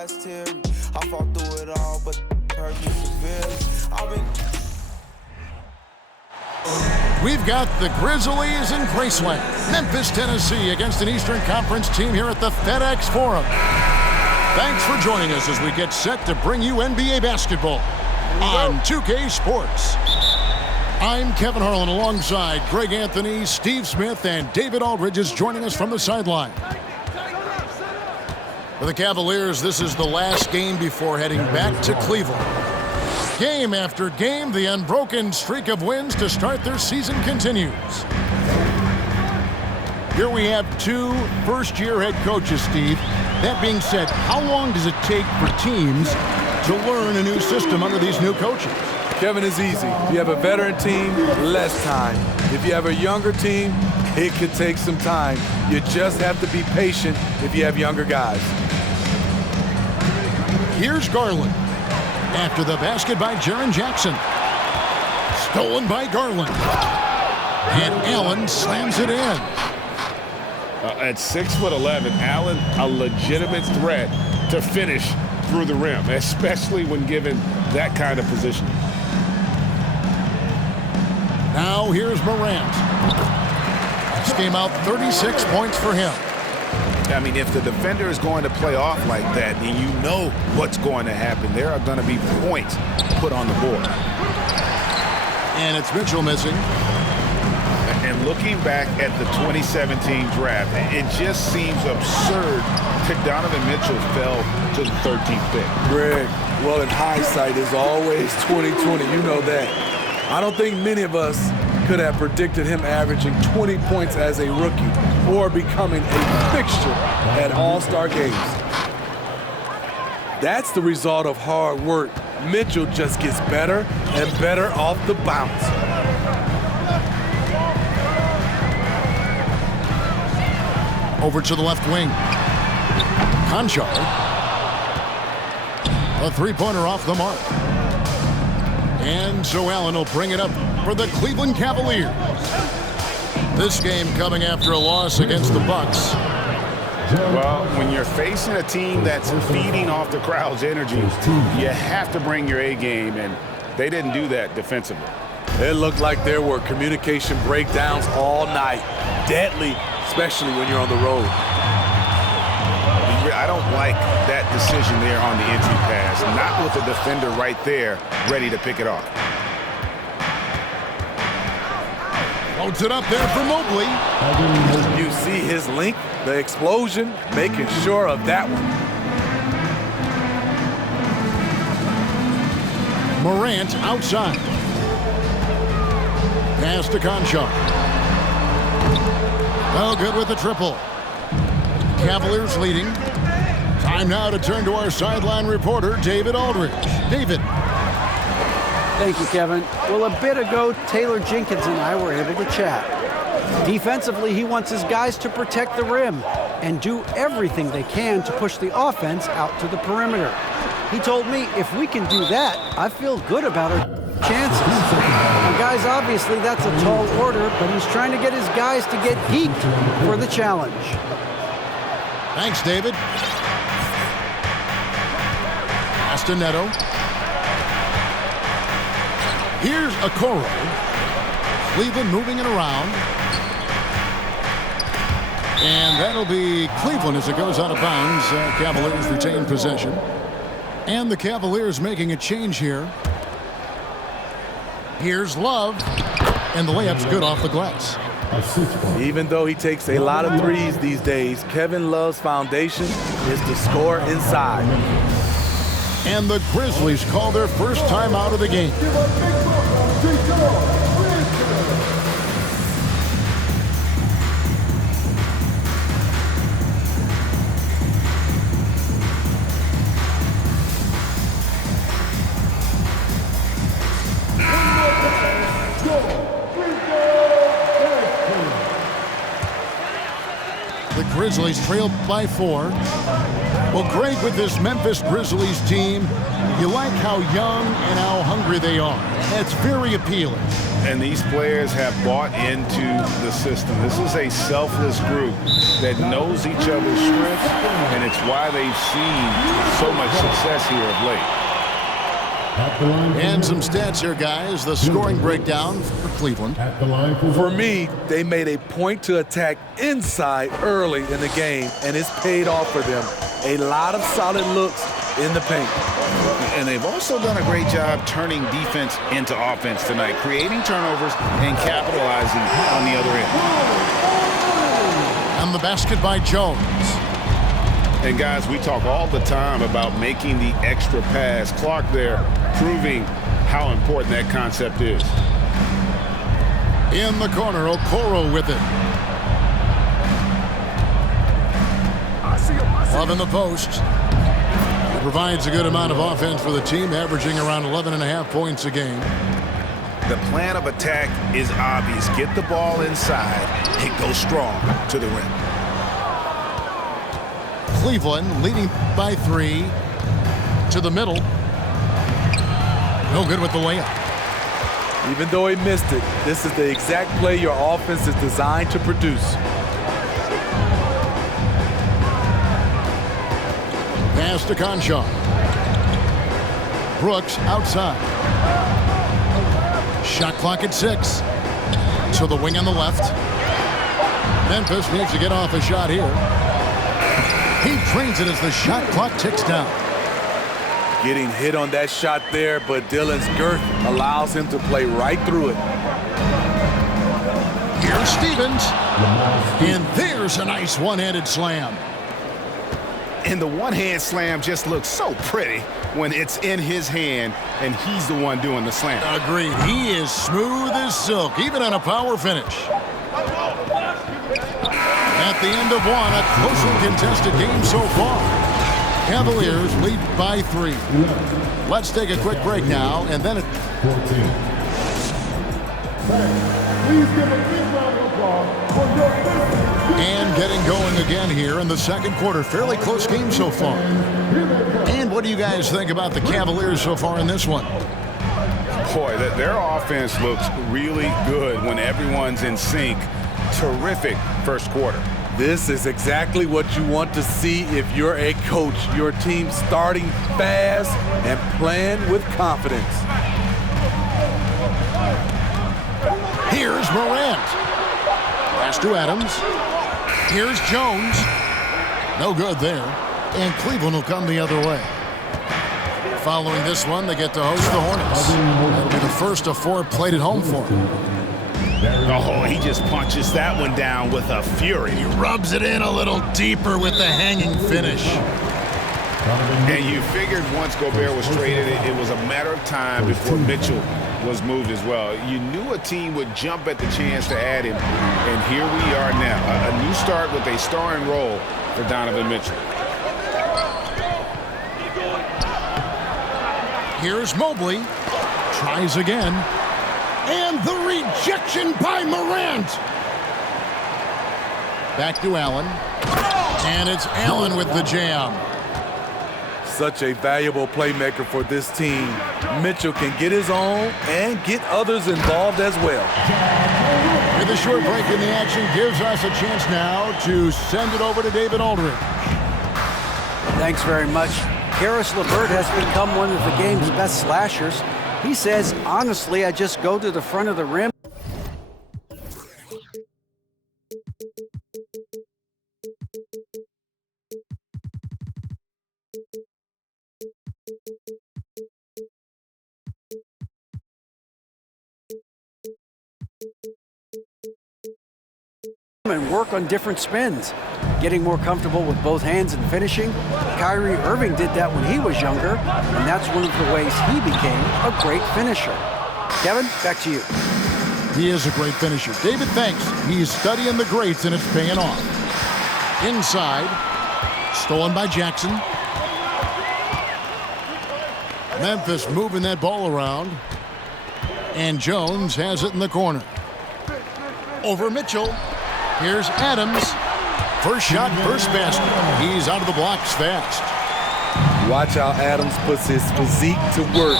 eyes teary. I fought through it all, but hurt me severely. We've got the Grizzlies in Graceland, Memphis, Tennessee, against an Eastern Conference team here at the FedEx Forum. Thanks for joining us as we get set to bring you NBA basketball on 2K Sports. I'm Kevin Harlan alongside Greg Anthony, Steve Smith, and David Aldridge is joining us from the sideline. For the Cavaliers, this is the last game before heading back to Cleveland. Game after game, the unbroken streak of wins to start their season continues. Here we have two first-year head coaches, Steve. That being said, how long does it take for teams to learn a new system under these new coaches? Kevin, is easy. If you have a veteran team, less time. If you have a younger team, it could take some time. You just have to be patient if you have younger guys. Here's Garland. After the basket by Jaren Jackson. Stolen by Garland. And Allen slams it in. At 6'11", Allen, a legitimate threat to finish through the rim, especially when given that kind of position. Now here's Morant. This came out 36 points for him. I mean, if the defender is going to play off like that, then you know what's going to happen. There are going to be points put on the board. And it's Mitchell missing. And looking back at the 2017 draft, it just seems absurd that Donovan Mitchell fell to the 13th pick. Greg, well, in hindsight, is always 20/20. You know that. I don't think many of us could have predicted him averaging 20 points as a rookie or becoming a fixture at All-Star games. That's the result of hard work. Mitchell just gets better and better off the bounce. Over to the left wing. Conchar. A three-pointer off the mark. And so Allen will bring it up for the Cleveland Cavaliers. This game coming after a loss against the Bucks. Well, when you're facing a team that's feeding off the crowd's energy, you have to bring your A game, and they didn't do that defensively. It looked like there were communication breakdowns all night. Deadly, especially when you're on the road. I don't like that decision there on the entry pass. Not with the defender right there, ready to pick it off. Holds it up there for Mobley. You see his length, the explosion, making sure of that one. Morant outside. Pass to Conchar. Oh, good with the triple. Cavaliers leading. Time now to turn to our sideline reporter, David Aldridge. David. Thank you, Kevin. Well, a bit ago, Taylor Jenkins and I were able to chat. Defensively, he wants his guys to protect the rim and do everything they can to push the offense out to the perimeter. He told me if we can do that, I feel good about our chances. Now, guys, obviously that's a tall order, but he's trying to get his guys to get geeked for the challenge. Thanks, David. Pass to Neto. Here's Okoro. Cleveland moving it around. And that'll be Cleveland as it goes out of bounds. Cavaliers retain possession. And the Cavaliers making a change here. Here's Love. And the layup's good off the glass. Even though he takes a lot of threes these days, Kevin Love's foundation is to score inside. And the Grizzlies call their first time out of the game. The Grizzlies trail by 4. Well, Greg, with this Memphis Grizzlies team, you like how young and how hungry they are. That's very appealing. And these players have bought into the system. This is a selfless group that knows each other's strengths, and it's why they've seen so much success here of late. And some stats here, guys. The scoring breakdown for Cleveland. For me, they made a point to attack inside early in the game, and it's paid off for them. A lot of solid looks in the paint. And they've also done a great job turning defense into offense tonight, creating turnovers and capitalizing on the other end. And the basket by Jones. And guys, we talk all the time about making the extra pass. Clark there proving how important that concept is. In the corner, Okoro with it. Love in the post. It provides a good amount of offense for the team, averaging around 11.5 points a game. The plan of attack is obvious. Get the ball inside and go strong to the rim. Cleveland leading by 3 to the middle. No good with the layup. Even though he missed it, this is the exact play your offense is designed to produce. Pass to Conchar. Brooks outside. Shot clock at 6. To the wing on the left. Memphis needs to get off a shot here. He trains it as the shot clock ticks down. Getting hit on that shot there, but Dillon's girth allows him to play right through it. Here's Stevens. And there's a nice one-handed slam. And the one-hand slam just looks so pretty when it's in his hand and he's the one doing the slam. Agreed. He is smooth as silk, even on a power finish. At the end of one, a closely contested game so far. Cavaliers lead by 3. Let's take a quick break now, and then and getting going again here in the second quarter. Fairly close game so far. And what do you guys think about the Cavaliers so far in this one? Boy, their offense looks really good when everyone's in sync. Terrific first quarter. This is exactly what you want to see if you're a coach. Your team starting fast and playing with confidence. Here's Morant. Pass to Adams. Here's Jones. No good there. And Cleveland will come the other way. Following this one, they get to host the Hornets. That'll be the first of 4 played at home for them. Oh, he just punches that one down with a fury. He rubs it in a little deeper with the hanging finish. And you figured once Gobert was traded, it was a matter of time before Mitchell was moved as well. You knew a team would jump at the chance to add him, and here we are now. A new start with a starring role for Donovan Mitchell. Here's Mobley. Tries again. And the rejection by Morant. Back to Allen. And it's Allen with the jam. Such a valuable playmaker for this team. Mitchell can get his own and get others involved as well. With a short break in the action gives us a chance now to send it over to David Aldridge. Thanks very much. Karis LeVert has become one of the game's best slashers. He says, honestly, I just go to the front of the rim. And work on different spins, getting more comfortable with both hands and finishing. Kyrie Irving did that when he was younger, and that's one of the ways he became a great finisher. Kevin, back to you. He is a great finisher. David, thanks. He's studying the greats, and it's paying off. Inside, stolen by Jackson. Memphis moving that ball around. And Jones has it in the corner. Over Mitchell. Here's Adams. First shot, first basket. He's out of the blocks fast. Watch how Adams puts his physique to work,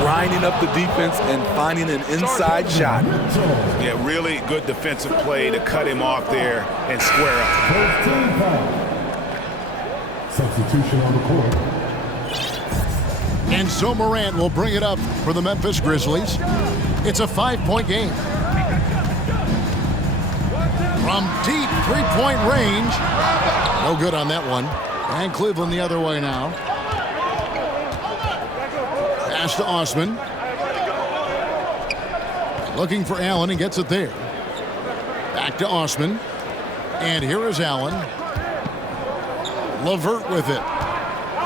grinding up the defense and finding an inside shot. Yeah, really good defensive play to cut him off there and square up. Substitution on the court. And so Morant will bring it up for the Memphis Grizzlies. It's a 5-point game. From deep three-point range. No good on that one. And Cleveland the other way now. Pass to Osman. Looking for Allen and gets it there. Back to Osman. And here is Allen. LeVert with it.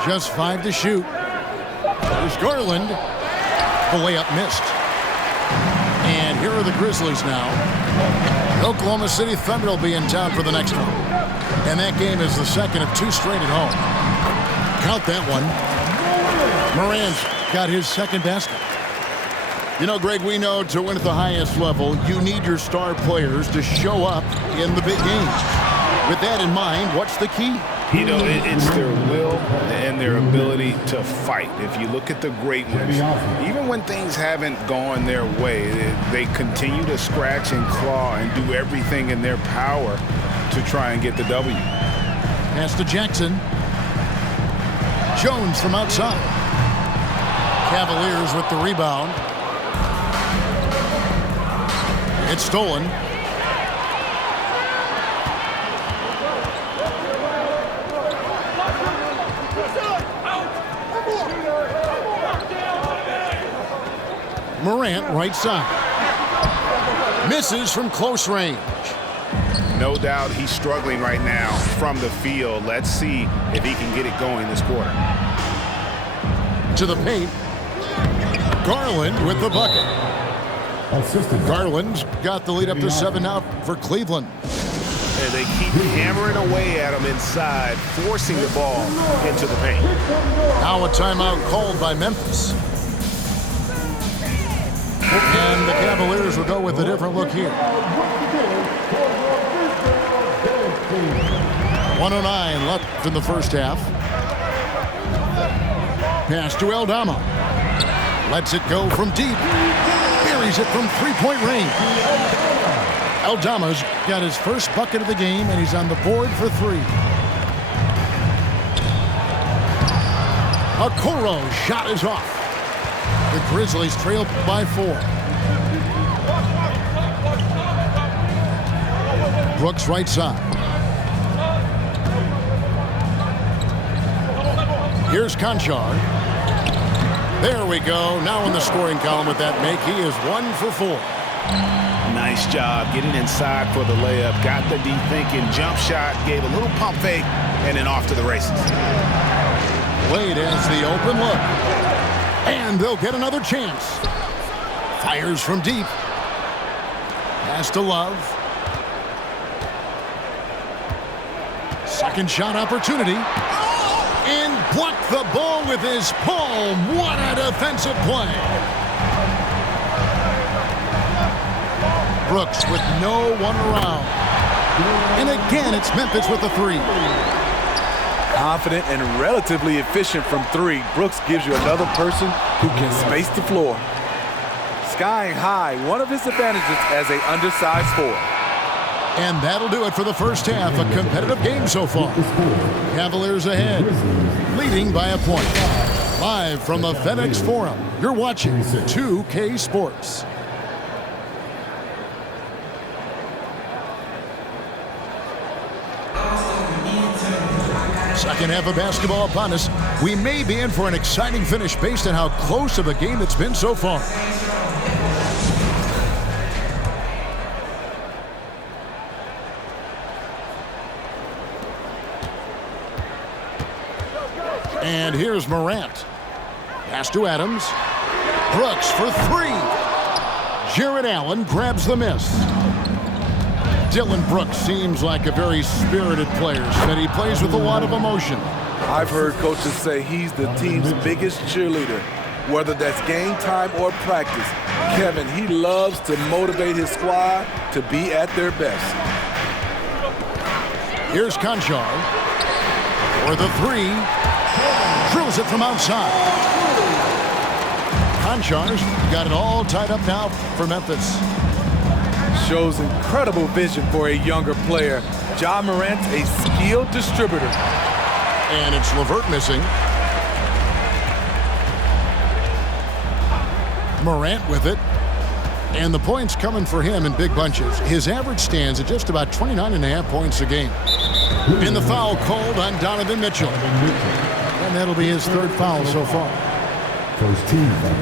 Just 5 to shoot. There's Garland. The layup missed. And here are the Grizzlies now. Oklahoma City Thunder will be in town for the next one. And that game is the second of 2 straight at home. Count that one. Morant's got his second basket. You know, Greg, we know to win at the highest level, you need your star players to show up in the big games. With that in mind, what's the key? You know, it's their will and their ability to fight. If you look at the great ones, even when things haven't gone their way, they continue to scratch and claw and do everything in their power to try and get the W. Pass to Jackson. Jones from outside. Cavaliers with the rebound. It's stolen. Morant, right side. Misses from close range. No doubt he's struggling right now from the field. Let's see if he can get it going this quarter. To the paint. Garland with the bucket. Garland's got the lead up to 7 now for Cleveland. And they keep hammering away at him inside, forcing the ball into the paint. Now a timeout called by Memphis. And the Cavaliers will go with a different look here. 1:09 left in the first half. Pass to Aldama. Lets it go from deep. Buries it from three-point range. Aldama's got his first bucket of the game, and he's on the board for 3. Okoro's shot is off. The Grizzlies trail by 4. Brooks right side. Here's Conchar. There we go. Now in the scoring column with that make. He is 1 for 4. Nice job getting inside for the layup. Got the deep thinking jump shot. Gave a little pump fake and then off to the races. Wade has the open look. And they'll get another chance. Fires from deep. Pass to Love. Second shot opportunity. And blocked the ball with his palm. What a defensive play. Brooks with no one around. And again, it's Memphis with the 3. Confident and relatively efficient from 3. Brooks gives you another person who can space the floor. Skying high, one of his advantages as an undersized 4. And that'll do it for the first half. A competitive game so far. Cavaliers ahead, leading by a point. Live from the FedEx Forum, you're watching 2K Sports. Second half of basketball upon us. We may be in for an exciting finish based on how close of a game it's been so far. And here's Morant. Pass to Adams. Brooks for 3. Jarrett Allen grabs the miss. Dylan Brooks seems like a very spirited player, but he plays with a lot of emotion. I've heard coaches say he's the team's biggest cheerleader, whether that's game time or practice. Kevin, he loves to motivate his squad to be at their best. Here's Conchar for the three. Drills it from outside. Conchar's got it all tied up now for Memphis. Shows incredible vision for a younger player. Ja Morant, a skilled distributor. And it's LeVert missing. Morant with it. And the points coming for him in big bunches. His average stands at just about 29.5 points a game. And the foul called on Donovan Mitchell. And that'll be his third foul so far. First team foul.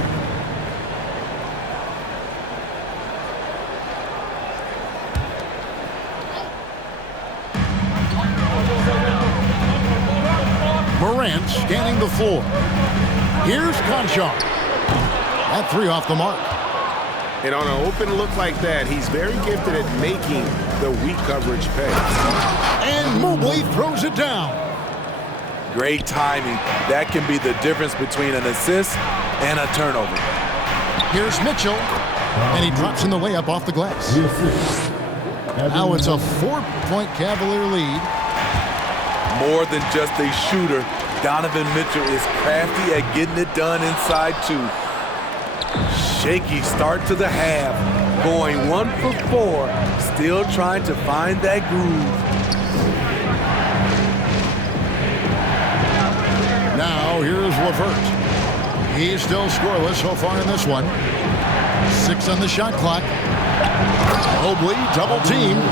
Morant scanning the floor. Here's Conchar. That three off the mark. And on an open look like that, he's very gifted at making the weak coverage pay. And Mobley throws it down. Great timing. That can be the difference between an assist and a turnover. Here's Mitchell. And he drops in the layup off the glass. Now it's a 4-point Cavalier lead. More than just a shooter, Donovan Mitchell is crafty at getting it done inside too. Shaky start to the half, going 1 for 4, still trying to find that groove. Now here's LeVert. He's still scoreless so far in this one. 6 on the shot clock. Mobley double teamed.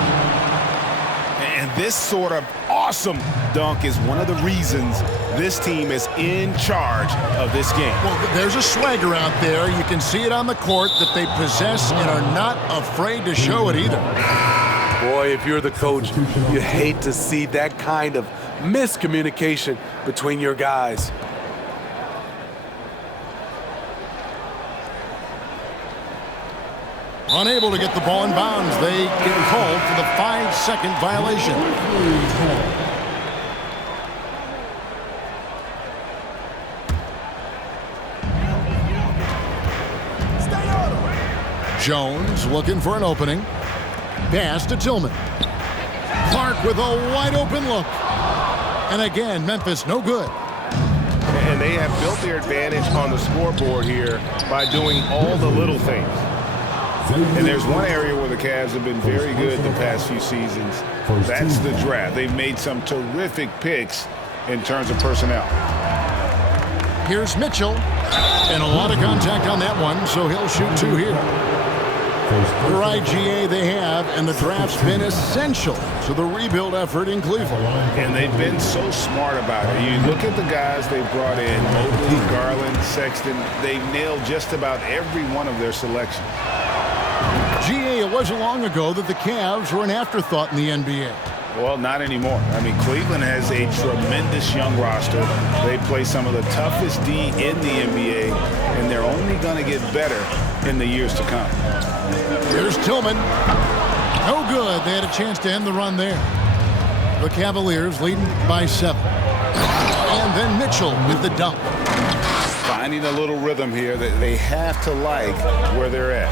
And this sort of awesome dunk is one of the reasons this team is in charge of this game. Well, there's a swagger out there. You can see it on the court that they possess and are not afraid to show it either. Boy, if you're the coach, you hate to see that kind of miscommunication between your guys. Unable to get the ball in bounds. They get called for the 5-second violation. Jones looking for an opening. Pass to Tillman. Clark with a wide open look. And again, Memphis no good. And they have built their advantage on the scoreboard here by doing all the little things. And there's one area where the Cavs have been very good the past few seasons. That's the draft. They've made some terrific picks in terms of personnel. Here's Mitchell. And a lot of contact on that one, so he'll shoot 2 here. The right GA they have, and the draft's been essential to the rebuild effort in Cleveland. And they've been so smart about it. You look at the guys they've brought in, Mobley, Garland, Sexton, they've nailed just about every one of their selections. GA, it wasn't long ago that the Cavs were an afterthought in the NBA. Well, not anymore. I mean, Cleveland has a tremendous young roster. They play some of the toughest D in the NBA, and they're only going to get better in the years to come. Here's Tillman. No good. They had a chance to end the run there. The Cavaliers leading by 7. And then Mitchell with the dunk. Finding a little rhythm here that they have to like where they're at.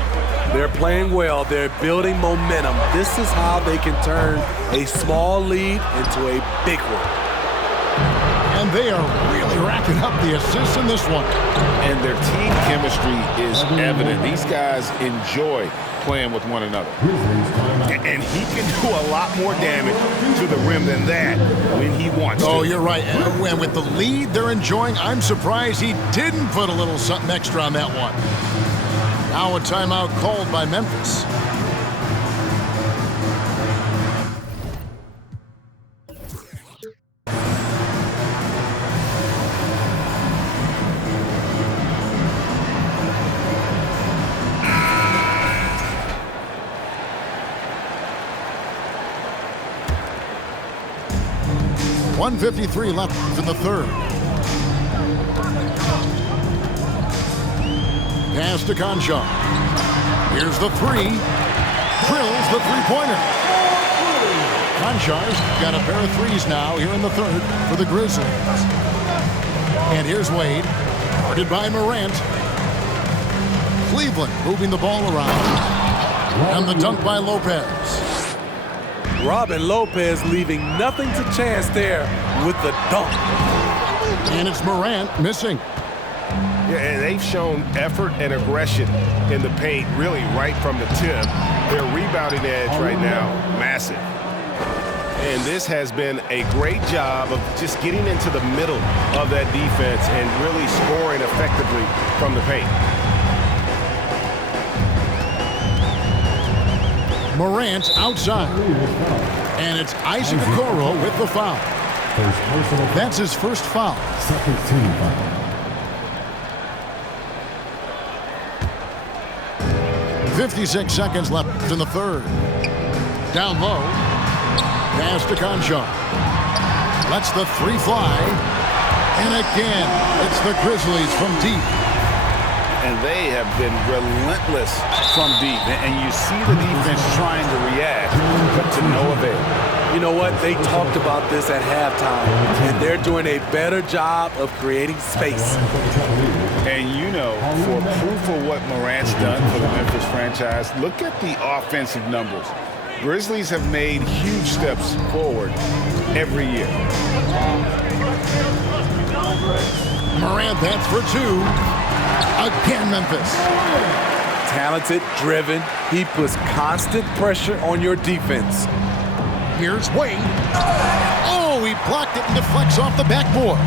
They're playing well. They're building momentum. This is how they can turn a small lead into a big one. And they are really racking up the assists in this one. And their team chemistry is evident. These guys enjoy playing with one another. And he can do a lot more damage to the rim than that when he wants to. Oh, you're right. And with the lead they're enjoying, I'm surprised he didn't put a little something extra on that one. Now a timeout called by Memphis. .153 left in the third. Pass to Conchar. Here's the 3. Drills the three-pointer. Conchar's got a pair of threes now here in the third for the Grizzlies. And here's Wade. Guarded by Morant. Cleveland moving the ball around. And the dunk by Lopez. Robin Lopez leaving nothing to chance there with the dunk. And it's Morant missing. Yeah, and they've shown effort and aggression in the paint, really right from the tip. Their rebounding edge right now, massive. And this has been a great job of just getting into the middle of that defense and really scoring effectively from the paint. Morant outside. And it's Isaac Okoro with the foul. That's his first foul. Second team foul. 56 seconds left in the third. Down low. Pass to Concho. Lets the three fly. And again, it's the Grizzlies from deep. And they have been relentless from deep. And you see the defense trying to react, but to no avail. You know what? They talked about this at halftime, and they're doing a better job of creating space. And you know, for proof of what Morant's done for the Memphis franchise, look at the offensive numbers. Grizzlies have made huge steps forward every year. Morant, that's for two. Again, Memphis. Talented, driven. He puts constant pressure on your defense. Here's Wade. Oh, he blocked it and deflects off the backboard.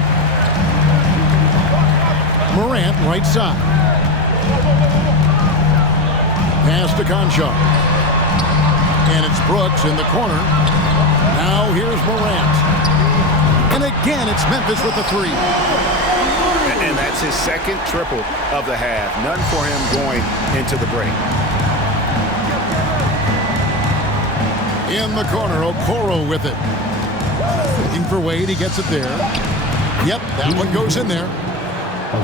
Morant, right side. Pass to Concho. And it's Brooks in the corner. Now here's Morant. And again, it's Memphis with the three. And that's his second triple of the half. None for him going into the break. In the corner, Okoro with it. Looking for Wade, he gets it there. Yep, that one goes in there.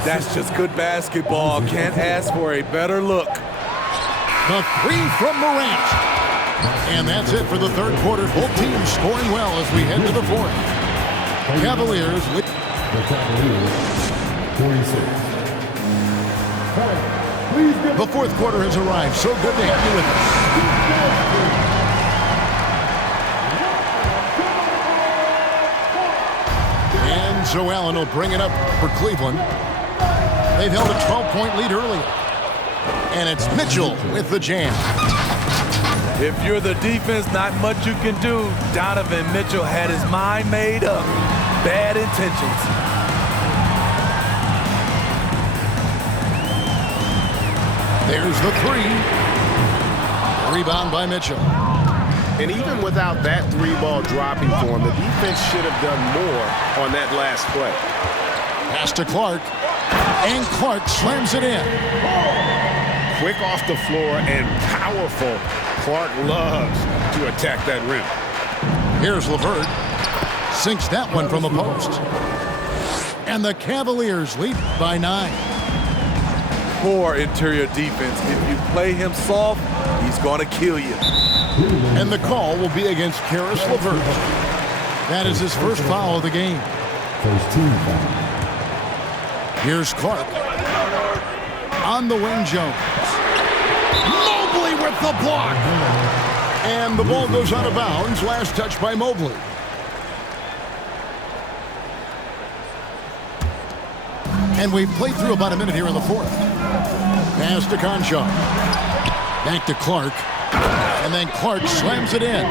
That's just good basketball. Can't ask for a better look. The three from Morant. And that's it for the third quarter. Both teams scoring well as we head to the fourth. Cavaliers with The Cavaliers, 46. the fourth quarter has arrived. So good to have you with us. And Joe Allen will bring it up for Cleveland. They've held a 12-point lead earlier. And it's Mitchell with the jam. If you're the defense, not much you can do. Donovan Mitchell had his mind made up. Bad intentions. There's the three. Rebound by Mitchell. And even without that three ball dropping for him, the defense should have done more on that last play. Pass to Clark. And Clark slams it in. Quick off the floor and powerful. Clark loves to attack that rim. Here's LeVert. Sinks that one from the post. And the Cavaliers lead by 9. Poor interior defense. If you play him soft, he's going to kill you. And the call will be against Karis LeVert. That is his first foul of the game. First team foul. Here's Clark. On the wing, Jones. Mobley with the block. And the ball goes out of bounds. Last touch by Mobley. And we've played through about a minute here in the fourth. Pass to Concho. Back to Clark. And then Clark slams it in.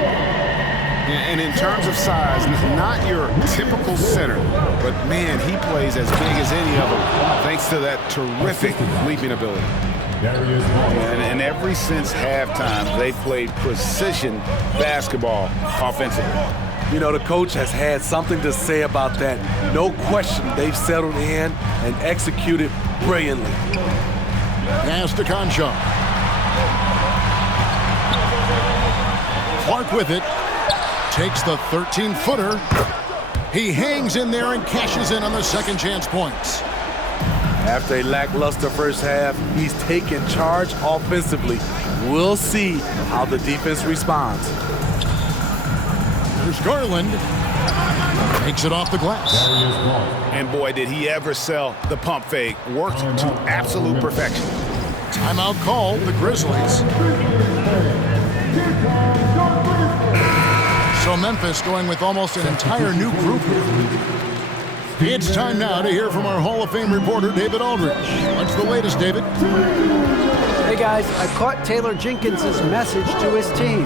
And in terms of size, not your typical center, but man, he plays as big as any of them, thanks to that terrific leaping ability. And ever since halftime, they've played precision basketball offensively. You know, the coach has had something to say about that. No question, they've settled in and executed brilliantly. Pass to Concho. Clark with it. Takes the 13-footer. He hangs in there and cashes in on the second chance points. After a lackluster first half, he's taken charge offensively. We'll see how the defense responds. Here's Garland. Takes it off the glass. And boy, did he ever sell the pump fake. Worked to absolute perfection. Timeout called, the Grizzlies. So Memphis going with almost an entire new group here. It's time now to hear from our Hall of Fame reporter, David Aldridge. What's the latest, David? Hey guys, I caught Taylor Jenkins' message to his team.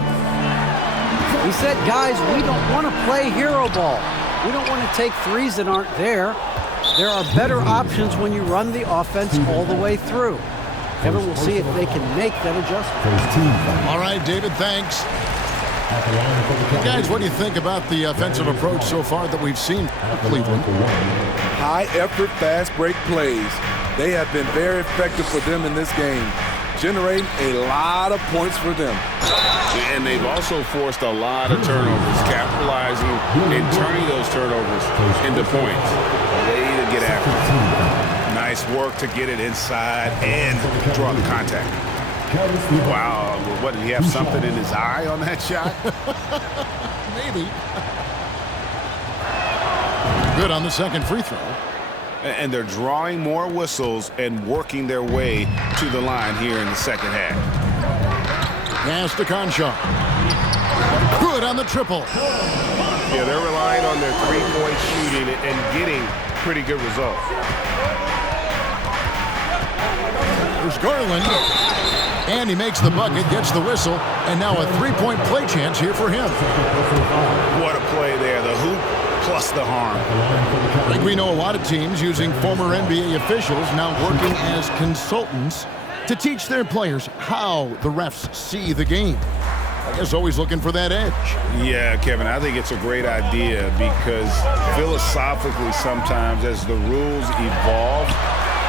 He said, guys, we don't want to play hero ball. We don't want to take threes that aren't there. There are better options when you run the offense all the way through. Kevin, we'll see if they can make that adjustment. All right, David, thanks. Guys, what do you think about the offensive approach so far that we've seen from Cleveland? High-effort, fast-break plays. They have been very effective for them in this game, generating a lot of points for them. And they've also forced a lot of turnovers, capitalizing and turning those turnovers into points. Way to get after it. Nice work to get it inside and draw the contact. Wow, what, did he have something in his eye on that shot? Maybe. Good on the second free throw. And they're drawing more whistles and working their way to the line here in the second half. Pass to Conchar. Good on the triple. Yeah, they're relying on their three-point shooting and getting pretty good results. There's Garland. And he makes the bucket, gets the whistle, and now a three-point play chance here for him. What a play there. The hoop plus the harm. I think we know a lot of teams using former NBA officials now working as consultants to teach their players how the refs see the game. I guess always looking for that edge. Yeah, Kevin, I think it's a great idea because philosophically sometimes as the rules evolve,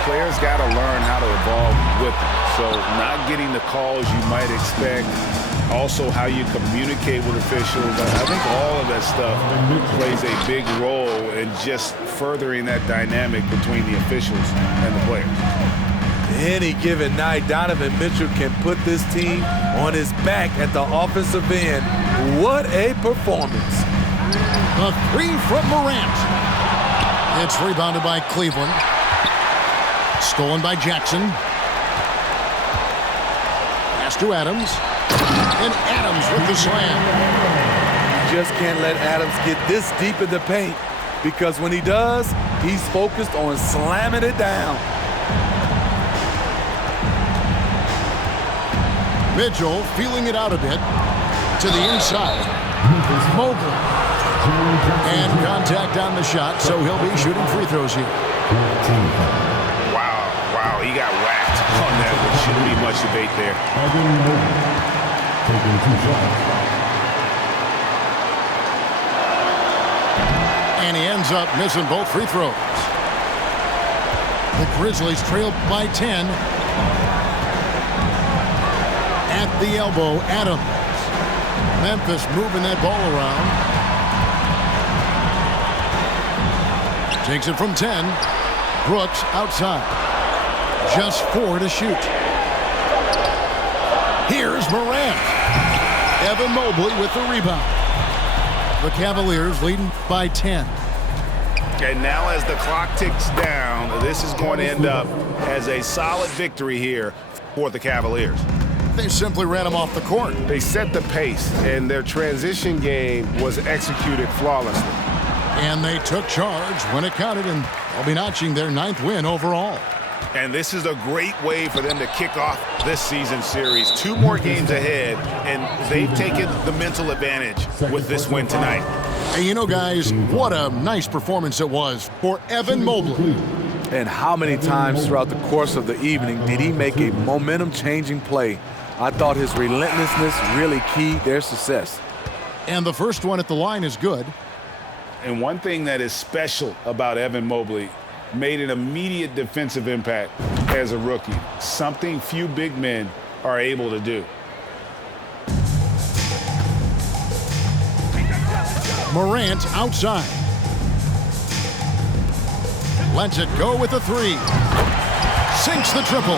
players got to learn how to evolve with them. So not getting the calls you might expect, also how you communicate with officials. I think all of that stuff plays a big role in just furthering that dynamic between the officials and the players. Any given night, Donovan Mitchell can put this team on his back at the offensive end. What a performance. A three from Morant. It's rebounded by Cleveland. Stolen by Jackson. Pass to Adams. And Adams with the slam. You just can't let Adams get this deep in the paint because when he does, he's focused on slamming it down. Mitchell feeling it out a bit to the inside. Mobley. And contact on the shot, so he'll be shooting free throws here. Wow, he got whacked on that. There shouldn't be much debate there. Taking 2 shots. And he ends up missing both free throws. The Grizzlies trail by 10. At the elbow, Adams. Memphis moving that ball around. Takes it from 10. Brooks outside. Just 4 to shoot. Here's Morant. Evan Mobley with the rebound. The Cavaliers leading by 10. And now as the clock ticks down, this is going to end up as a solid victory here for the Cavaliers. They simply ran him off the court. They set the pace, and their transition game was executed flawlessly. And they took charge when it counted, and they'll be notching their 9th win overall. And this is a great way for them to kick off this season series. 2 more games ahead, and they've taken the mental advantage with this win tonight. Hey, you know, guys, what a nice performance it was for Evan Mobley. And how many times throughout the course of the evening did he make a momentum-changing play? I thought his relentlessness really keyed their success. And the first one at the line is good. And one thing that is special about Evan Mobley, made an immediate defensive impact as a rookie, something few big men are able to do. Morant outside. Lets it go with a 3. Sinks the triple.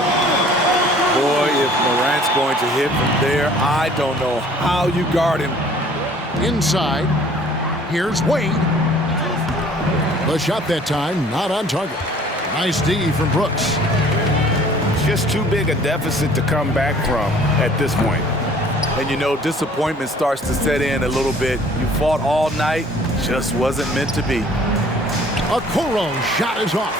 Boy, if Morant's going to hit from there, I don't know how you guard him. Inside. Here's Wade. The shot that time, not on target. Nice D from Brooks. Just too big a deficit to come back from at this point. And you know, disappointment starts to set in a little bit. You fought all night, just wasn't meant to be. Okoro shot is off.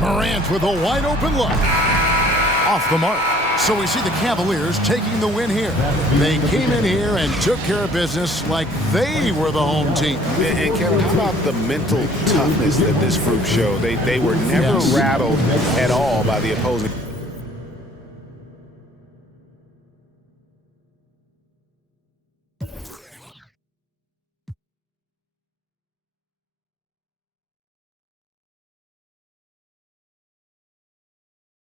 Morant with a wide open look. Off the mark. So we see the Cavaliers taking the win here. They came in here and took care of business like they were the home team. And Kevin, how about the mental toughness that this group showed? They were never rattled at all by the opposing.